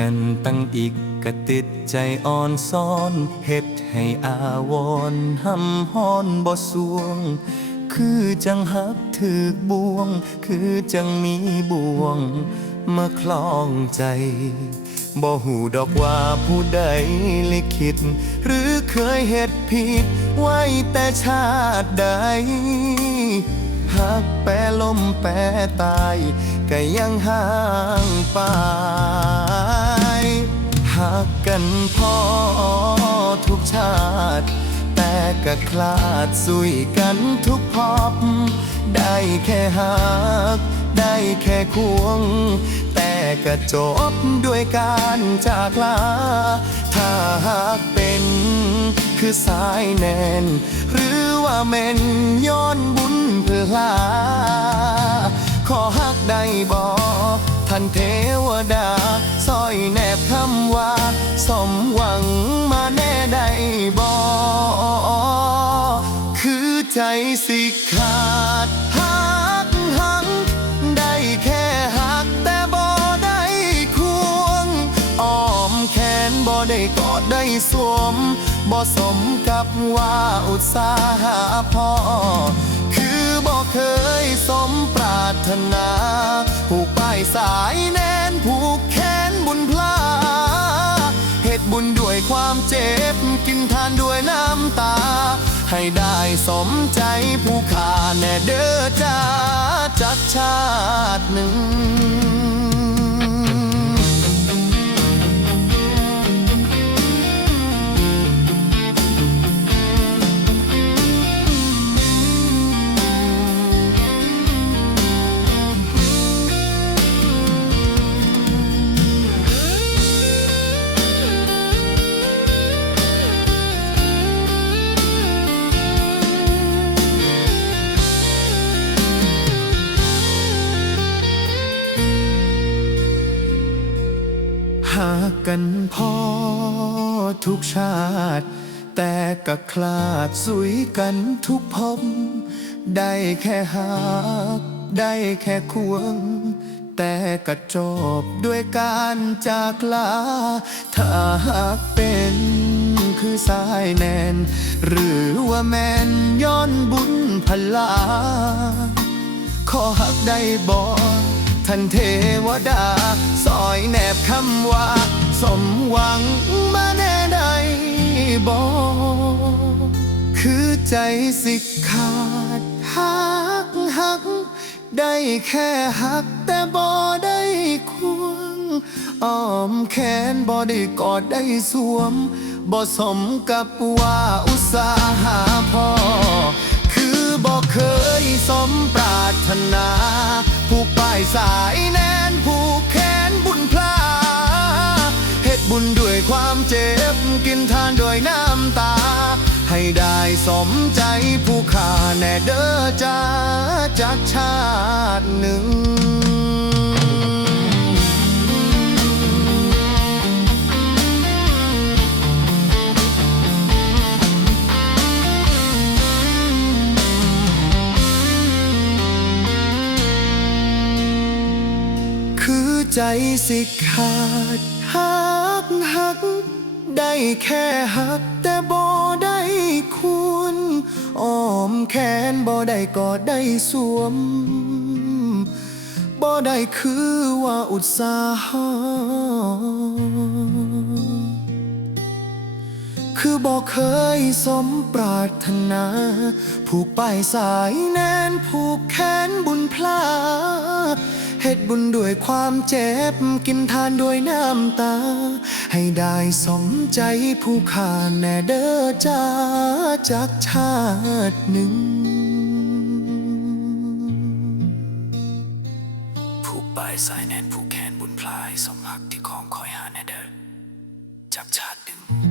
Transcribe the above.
หักกันตั้งอีกกะติดใจอ่อนซ้อนเฮ็ดให้อาวรณ์หำฮ้อนบ่สวง คือจังหักถึกบ่วง คือจังมีบ่วงมาคล้องใจบ่หูดอกว่าผู้ใดลิขิต หรือเคยเฮ็ดผิด ไว้แต่ชาติใดหักแปรลมแปรตายก็ยังห่างไปหักกั นพอทุกชาติ แต่ก็คลาดสุยกันทุกพบได้แค่หัก ได้แค่ควง แต่ก็จบด้วยการจากลา ถ้าหากเป็นคือสายแนนหรือว่าแม่นย้อนบุญเพื่อลา ขอฮักได้บ่ ท่านเทวดาซอยแนบคำว่า สมหวังมาแน่ได้บ่คือใจสิขาดฮักหักได้แค่หักแต่บ่ได้ควงอ้อมแขนบ่ได้กอดได้สวมบ่สมกับว่าอุตสาหะพอ คือบ่เคยสมปรารถนาผูกายสายแน่นผูกแขนบุญพลาเหตุบุญด้วยความเจ็บ กินทานด้วยน้ำตา ให้ได้สมใจผู้ขาแน่เด้อจ้าจักชาติหนึ่ง กันพอทุกชาติ แต่ก็คลาดสุยกันทุกพบได้แค่หากได้แค่ควง แต่ก็จบด้วยการจากลา ถ้าหากเป็นคือสายแนน หรือว่าแมนย้อนบุญพลา ขอหักได้บ่ท่านเทวดา ซอยแนบคำว่า สมหวังมาแน่ได้บ่คือใจสิขาดหักหัก ได้แค่หักแต่บ่ได้ควงอ้อมแขนบ่ได้กอดได้สวมบ่สมกับว่าอุตสาห ความเจ็บกินทานด้วยน้ำตา ให้ได้สมใจผู้ขาแน่เด้อจ้าจากชาติหนึ่งคือใจสิขาด หัก ได้แค่หักแต่บ่ได้คุณอ้อมแขนบ่ได้กอดได้สวมบ่ได้คือว่าอุตสาหะคือบอกเคยสมปรารถนา ผูกป้ายสายแนนผูกแขนบุญพลา เหตุบุญด้วยความเจ็บ กินทานด้วยน้ำตา ให้ได้สมใจผู้ขาแน่เด้อจ้าจากชาติหนึ่ง ผูกปลายสายแน่นผูกแขนบุญพลาย สมหักที่ของคอยหาแน่เดินจากชาติดึง